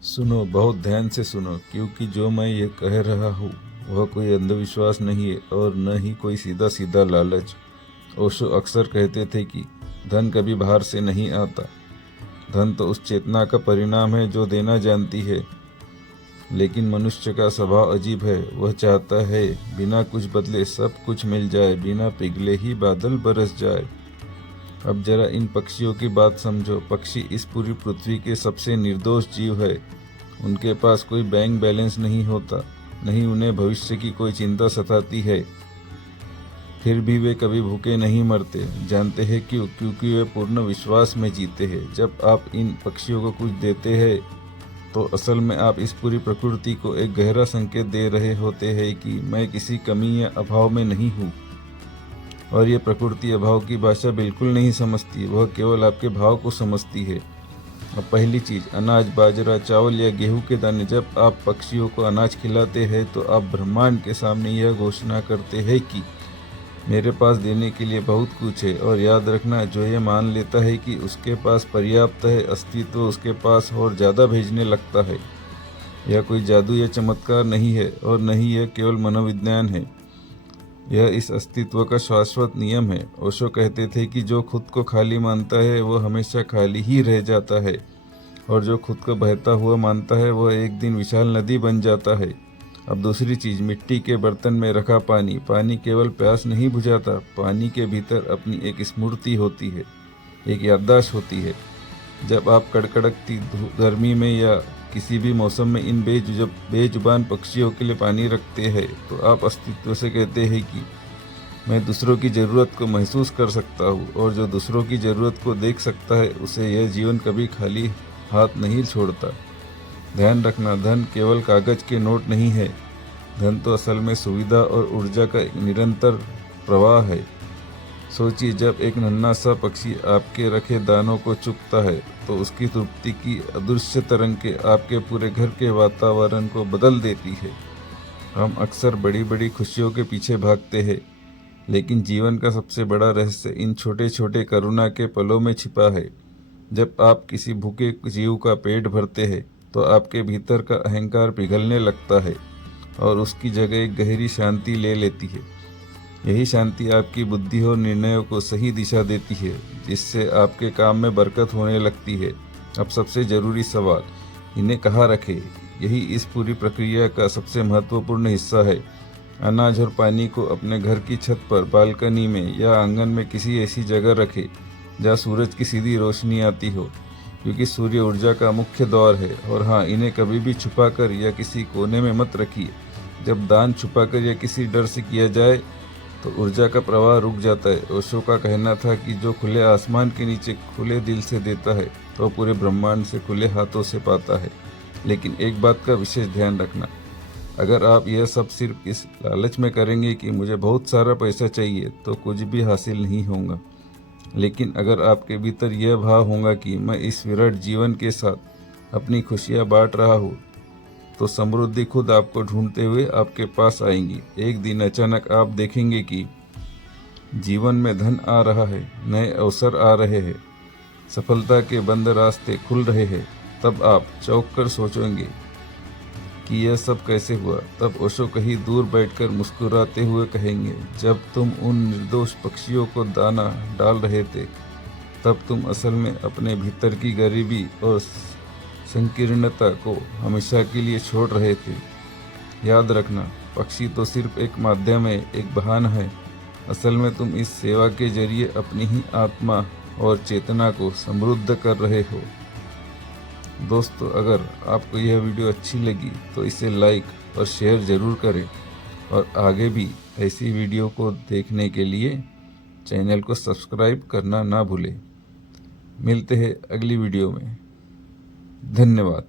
सुनो, बहुत ध्यान से सुनो, क्योंकि जो मैं ये कह रहा हूँ वह कोई अंधविश्वास नहीं है और न ही कोई सीधा सीधा लालच। ओशो अक्सर कहते थे कि धन कभी बाहर से नहीं आता। धन तो उस चेतना का परिणाम है जो देना जानती है। लेकिन मनुष्य का स्वभाव अजीब है। वह चाहता है बिना कुछ बदले सब कुछ मिल जाए, बिना पिघले ही बादल बरस जाए। अब जरा इन पक्षियों की बात समझो। पक्षी इस पूरी पृथ्वी के सबसे निर्दोष जीव है। उनके पास कोई बैंक बैलेंस नहीं होता, नहीं उन्हें भविष्य की कोई चिंता सताती है। फिर भी वे कभी भूखे नहीं मरते। जानते हैं क्यों? क्योंकि वे पूर्ण विश्वास में जीते हैं। जब आप इन पक्षियों को कुछ देते हैं तो असल में आप इस पूरी प्रकृति को एक गहरा संकेत दे रहे होते हैं कि मैं किसी कमी या अभाव में नहीं हूँ। और ये प्रकृति अभाव की भाषा बिल्कुल नहीं समझती, वह केवल आपके भाव को समझती है। अब पहली चीज़, अनाज, बाजरा, चावल या गेहूं के दाने। जब आप पक्षियों को अनाज खिलाते हैं तो आप ब्रह्मांड के सामने यह घोषणा करते हैं कि मेरे पास देने के लिए बहुत कुछ है। और याद रखना, जो ये मान लेता है कि उसके पास पर्याप्त है, अस्तित्व उसके पास और ज़्यादा भेजने लगता है। यह कोई जादू या चमत्कार नहीं है और न ही यह केवल मनोविज्ञान है। यह इस अस्तित्व का शाश्वत नियम है। ओशो कहते थे कि जो खुद को खाली मानता है वह हमेशा खाली ही रह जाता है, और जो खुद को बहता हुआ मानता है वह एक दिन विशाल नदी बन जाता है। अब दूसरी चीज़, मिट्टी के बर्तन में रखा पानी। पानी केवल प्यास नहीं बुझाता, पानी के भीतर अपनी एक स्मृति होती है, एक याददाश्त होती है। जब आप कड़कड़कती गर्मी में या किसी भी मौसम में इन बेजुबान पक्षियों के लिए पानी रखते हैं तो आप अस्तित्व से कहते हैं कि मैं दूसरों की ज़रूरत को महसूस कर सकता हूँ, और जो दूसरों की ज़रूरत को देख सकता है उसे यह जीवन कभी खाली हाथ नहीं छोड़ता। ध्यान रखना, धन केवल कागज के नोट नहीं है। धन तो असल में सुविधा और ऊर्जा का एक निरंतर प्रवाह है। सोचिए, जब एक नन्हा सा पक्षी आपके रखे दानों को चुगता है तो उसकी तृप्ति की अदृश्य तरंगें आपके पूरे घर के वातावरण को बदल देती है। हम अक्सर बड़ी बड़ी खुशियों के पीछे भागते हैं, लेकिन जीवन का सबसे बड़ा रहस्य इन छोटे छोटे करुणा के पलों में छिपा है। जब आप किसी भूखे जीव का पेट भरते हैं तो आपके भीतर का अहंकार पिघलने लगता है और उसकी जगह एक गहरी शांति ले लेती है। यही शांति आपकी बुद्धि और निर्णयों को सही दिशा देती है, जिससे आपके काम में बरकत होने लगती है। अब सबसे ज़रूरी सवाल, इन्हें कहाँ रखें? यही इस पूरी प्रक्रिया का सबसे महत्वपूर्ण हिस्सा है। अनाज और पानी को अपने घर की छत पर, बालकनी में या आंगन में किसी ऐसी जगह रखें जहाँ सूरज की सीधी रोशनी आती हो, क्योंकि सूर्य ऊर्जा का मुख्य द्वार है। और हाँ, इन्हें कभी भी छुपाकर या किसी कोने में मत रखिए। जब दान छुपाकर या किसी डर से किया जाए तो ऊर्जा का प्रवाह रुक जाता है। ओशो का कहना था कि जो खुले आसमान के नीचे खुले दिल से देता है तो पूरे ब्रह्मांड से खुले हाथों से पाता है। लेकिन एक बात का विशेष ध्यान रखना, अगर आप यह सब सिर्फ इस लालच में करेंगे कि मुझे बहुत सारा पैसा चाहिए तो कुछ भी हासिल नहीं होगा। लेकिन अगर आपके भीतर यह भाव होगा कि मैं इस विराट जीवन के साथ अपनी खुशियाँ बांट रहा हूँ, तो समृद्धि खुद आपको ढूंढते हुए आपके पास आएंगी। एक दिन अचानक आप देखेंगे कि जीवन में धन आ रहा है, नए अवसर आ रहे हैं, सफलता के बंद रास्ते खुल रहे हैं। तब आप चौंक कर सोचेंगे कि यह सब कैसे हुआ। तब ओशो कहीं दूर बैठकर मुस्कुराते हुए कहेंगे, जब तुम उन निर्दोष पक्षियों को दाना डाल रहे थे तब तुम असल में अपने भीतर की गरीबी और संकीर्णता को हमेशा के लिए छोड़ रहे थे। याद रखना, पक्षी तो सिर्फ एक माध्यम है, एक बहाना है। असल में तुम इस सेवा के जरिए अपनी ही आत्मा और चेतना को समृद्ध कर रहे हो। दोस्तों, अगर आपको यह वीडियो अच्छी लगी तो इसे लाइक और शेयर ज़रूर करें, और आगे भी ऐसी वीडियो को देखने के लिए चैनल को सब्सक्राइब करना ना भूलें। मिलते हैं अगली वीडियो में। धन्यवाद।